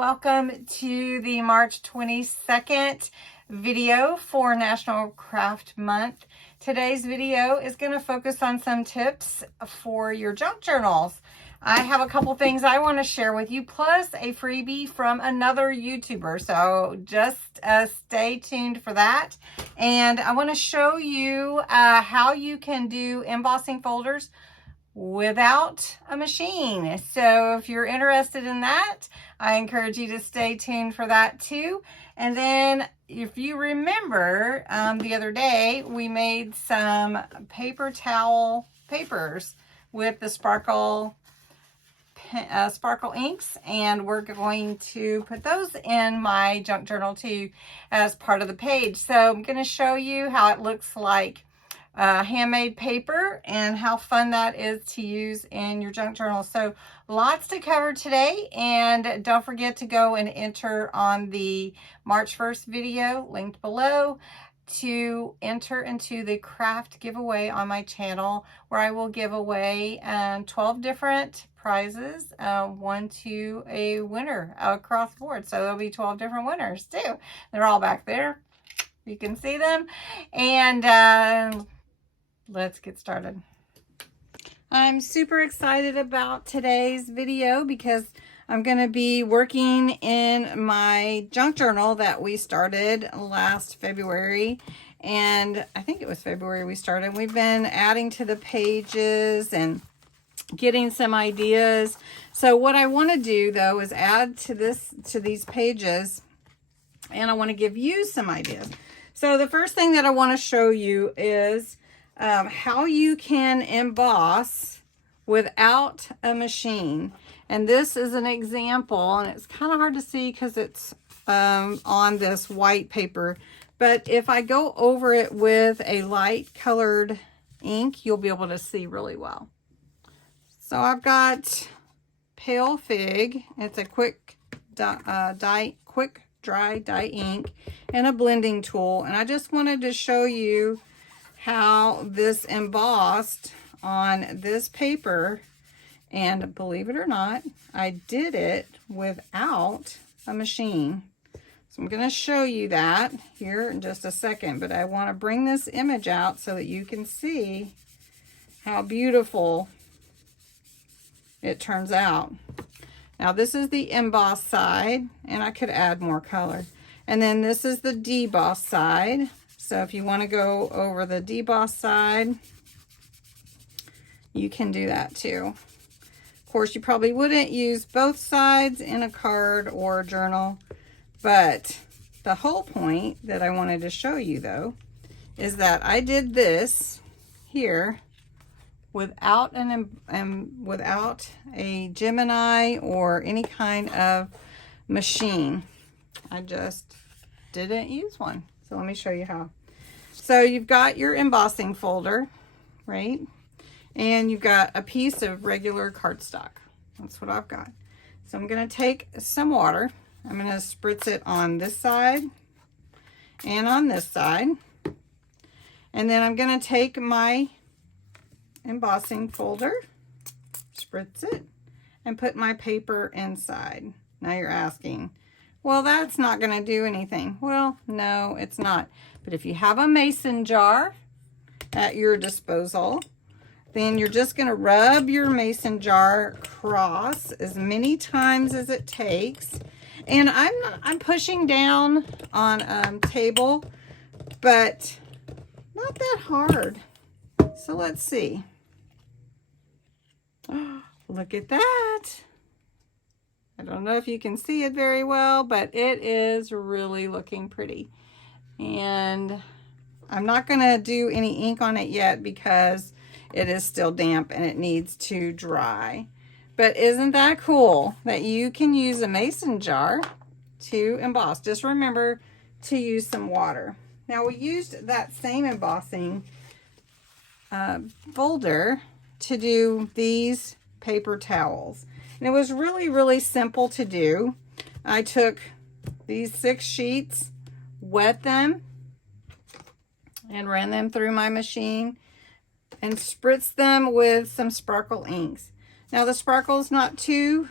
Welcome to the March 22nd video for National Craft Month. Today's video is going to focus on some tips for your junk journals. I have a couple things I want to share with you, plus a freebie from another YouTuber. So just stay tuned for that. And I want to show you how you can do embossing folders without a machine. So if you're interested in that, I encourage you to stay tuned for that too. And then if you remember, the other day we made some paper towel papers with the sparkle inks, and we're going to put those in my junk journal too as part of the page. So I'm going to show you how it looks like handmade paper and how fun that is to use in your junk journal. So lots to cover today, and don't forget to go and enter on the March 1st video linked below to enter into the craft giveaway on my channel, where I will give away 12 different prizes, one to a winner across the board. So there'll be 12 different winners too. They're all back there. You can see them. And let's get started. I'm super excited about today's video because I'm going to be working in my junk journal that we started last February. And I think it was February we started. We've been adding to the pages and getting some ideas. So what I want to do though is add to these pages, and I want to give you some ideas. So the first thing that I want to show you is how you can emboss without a machine. And this is an example, and it's kind of hard to see because it's on this white paper. But if I go over it with a light colored ink, you'll be able to see really well. So I've got Pale Fig. It's a quick dry dye ink and a blending tool. And I just wanted to show you how this embossed on this paper. And believe it or not, I did it without a machine. So I'm going to show you that here in just a second, but I want to bring this image out so that you can see how beautiful it turns out. Now this is the emboss side, and I could add more color. And then this is the deboss side. So if you want to go over the deboss side, you can do that too. Of course, you probably wouldn't use both sides in a card or a journal, but the whole point that I wanted to show you though is that I did this here without without a Gemini or any kind of machine. I just didn't use one. So let me show you how. So you've got your embossing folder, right? And you've got a piece of regular cardstock. That's what I've got. So I'm going to take some water. I'm going to spritz it on this side and on this side. And then I'm going to take my embossing folder, spritz it, and put my paper inside. Now you're asking, well, that's not going to do anything. Well, no, it's not. But if you have a mason jar at your disposal, then you're just going to rub your mason jar across as many times as it takes. And I'm pushing down on a table, but not that hard. So let's see. Look at that. I don't know if you can see it very well, but it is really looking pretty. And I'm not going to do any ink on it yet because it is still damp and it needs to dry. But isn't that cool that you can use a mason jar to emboss? Just remember to use some water. Now we used that same embossing folder to do these paper towels. And it was really, really simple to do. I took these 6 sheets, wet them, and ran them through my machine and spritzed them with some sparkle inks. Now the sparkle's not too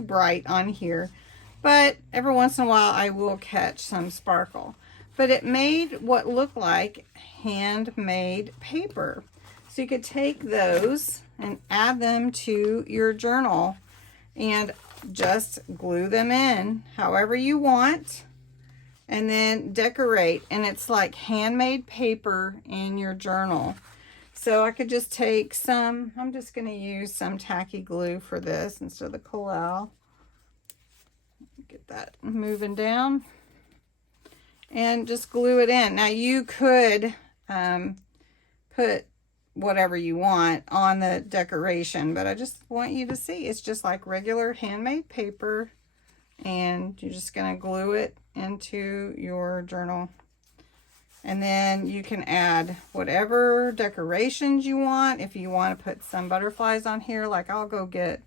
bright on here, but every once in a while I will catch some sparkle. But it made what looked like handmade paper. So you could take those and add them to your journal and just glue them in however you want, and then decorate. And it's like handmade paper in your journal. So I could just take some, I'm just going to use some tacky glue for this instead of the Collal. Get that moving down and just glue it in. Now you could put whatever you want on the decoration, but I just want you to see it's just like regular handmade paper, and you're just going to glue it into your journal. And then you can add whatever decorations you want. If you want to put some butterflies on here, like I'll go get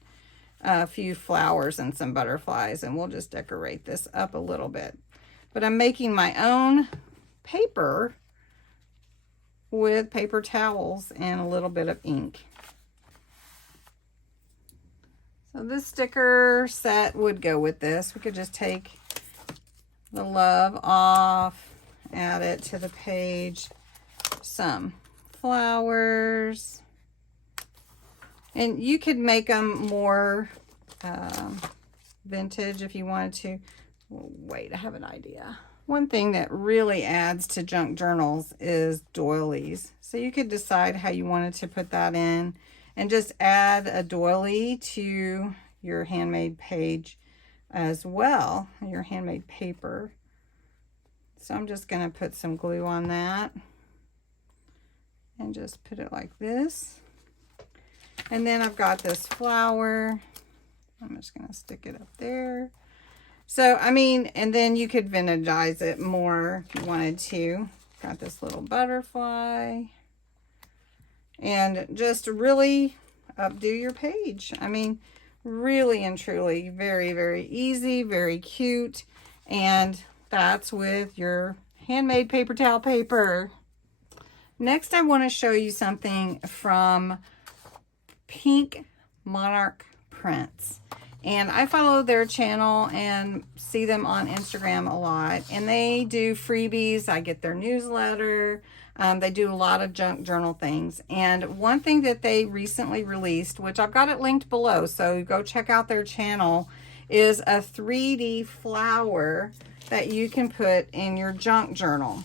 a few flowers and some butterflies, and we'll just decorate this up a little bit. But I'm making my own paper with paper towels and a little bit of ink. So this sticker set would go with this. We could just take the love off, add it to the page, some flowers, and you could make them more vintage if you wanted to. Wait, I have an idea. One thing that really adds to junk journals is doilies. So you could decide how you wanted to put that in and just add a doily to your handmade page as well, your handmade paper. So I'm just going to put some glue on that and just put it like this. And then I've got this flower. I'm just going to stick it up there. So, I mean, and then you could vintagize it more if you wanted to. Got this little butterfly. And just really updo your page. I mean, really and truly very, very easy, very cute. And that's with your handmade paper towel paper. Next, I want to show you something from Pink Monarch Prints. And I follow their channel and see them on Instagram a lot. And they do freebies. I get their newsletter. They do a lot of junk journal things. And one thing that they recently released, which I've got it linked below, so go check out their channel, is a 3D flower that you can put in your junk journal.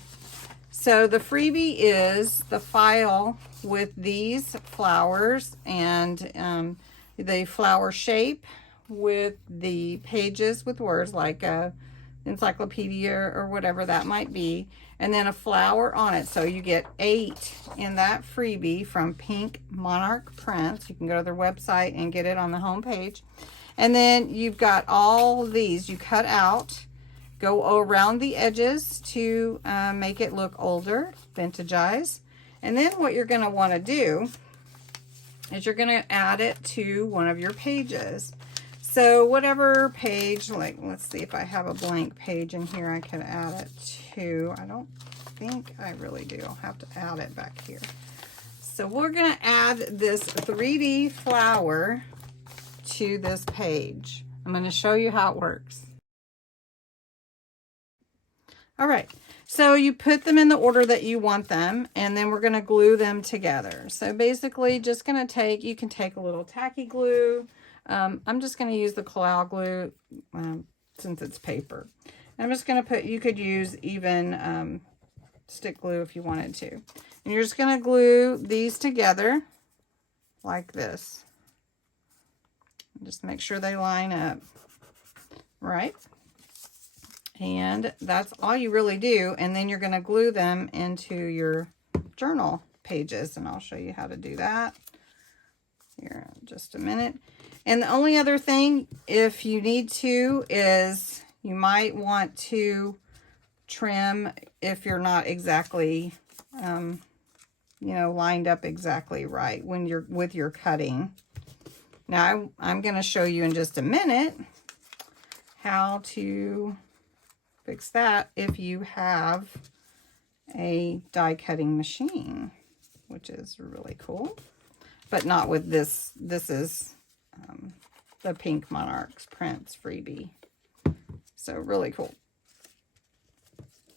So the freebie is the file with these flowers and the flower shape with the pages with words like a encyclopedia or whatever that might be, and then a flower on it. So you get 8 in that freebie from Pink Monarch Prints. You can go to their website and get it on the home page. And then you've got all these you cut out, go around the edges to make it look older, vintagize. And then what you're going to want to do is you're going to add it to one of your pages. So whatever page, like let's see if I have a blank page in here I can add it to. I don't think I really do. I'll have to add it back here. So we're going to add this 3D flower to this page. I'm going to show you how it works. All right, so you put them in the order that you want them, and then we're going to glue them together. So basically just going to take, you can take a little tacky glue. I'm just going to use the Collal glue since it's paper. I'm just going to put, you could use even stick glue if you wanted to. And you're just going to glue these together like this. Just make sure they line up, right? And that's all you really do. And then you're going to glue them into your journal pages. And I'll show you how to do that here in just a minute. And the only other thing, if you need to, is you might want to trim if you're not exactly, you know, lined up exactly right when you're with your cutting. Now, I'm going to show you in just a minute how to fix that if you have a die cutting machine, which is really cool, but not with this. This is the Pink Monarch Prints freebie. So really cool.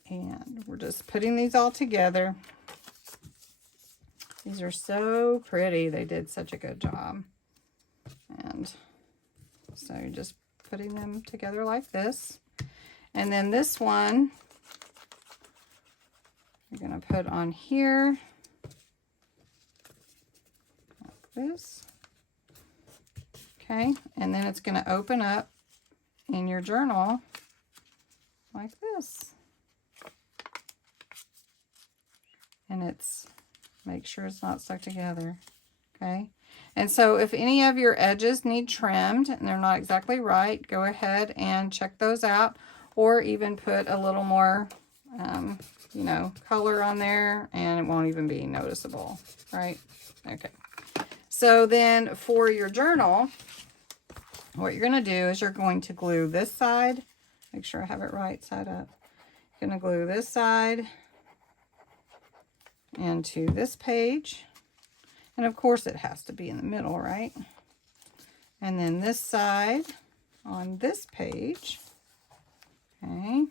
And we're just putting these all together. These are so pretty. They did such a good job. And so you're just putting them together like this. And then this one, you're going to put on here like this. Okay, and then it's going to open up in your journal like this. And it's, make sure it's not stuck together. Okay, and so if any of your edges need trimmed and they're not exactly right, go ahead and check those out, or even put a little more you know, color on there and it won't even be noticeable, right? Okay, so then for your journal, what you're going to do is you're going to glue this side. Make sure I have it right side up. You're going to glue this side into this page. And of course it has to be in the middle, right? And then this side on this page. Okay.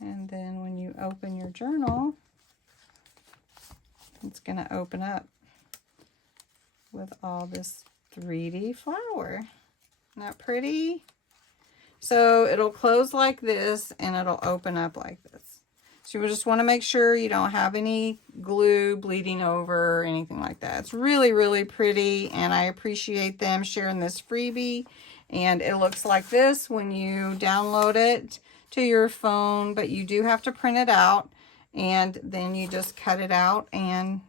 And then when you open your journal, it's going to open up with all this 3D flower. Isn't that pretty? So it'll close like this and it'll open up like this. So you just want to make sure you don't have any glue bleeding over or anything like that. It's really, really pretty, and I appreciate them sharing this freebie. And it looks like this when you download it to your phone, but you do have to print it out, and then you just cut it out and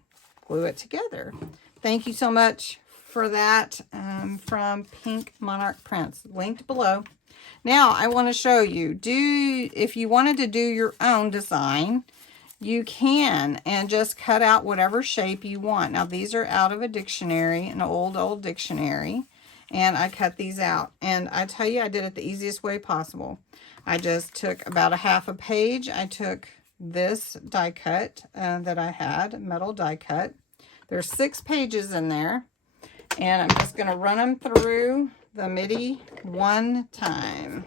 glue it together. Thank you so much for that from Pink Monarch Prints, linked below. Now I want to show you, if you wanted to do your own design, you can, and just cut out whatever shape you want. Now these are out of a dictionary, an old dictionary, and I cut these out. And I tell you, I did it the easiest way possible. I just took about a half a page. I took this die cut that I had, metal die cut. There's 6 pages in there, and I'm just going to run them through the MIDI one time.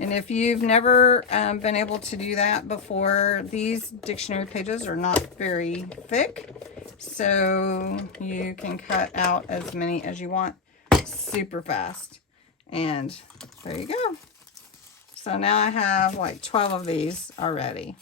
And if you've never been able to do that before, these dictionary pages are not very thick, so you can cut out as many as you want super fast. And there you go. So now I have like 12 of these already.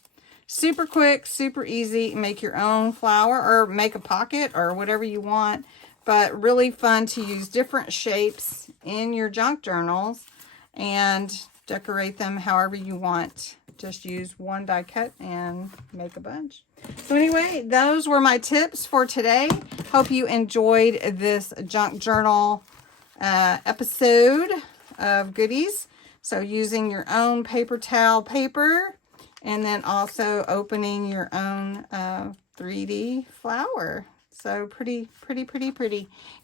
Super quick, super easy. Make your own flower or make a pocket or whatever you want. But really fun to use different shapes in your junk journals and decorate them however you want. Just use one die cut and make a bunch. So anyway, those were my tips for today. Hope you enjoyed this junk journal episode of goodies. So using your own paper towel paper, and then also opening your own 3D flower. So pretty.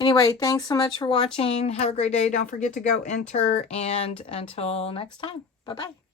Anyway, thanks so much for watching. Have a great day. Don't forget to go enter, and until next time, bye-bye.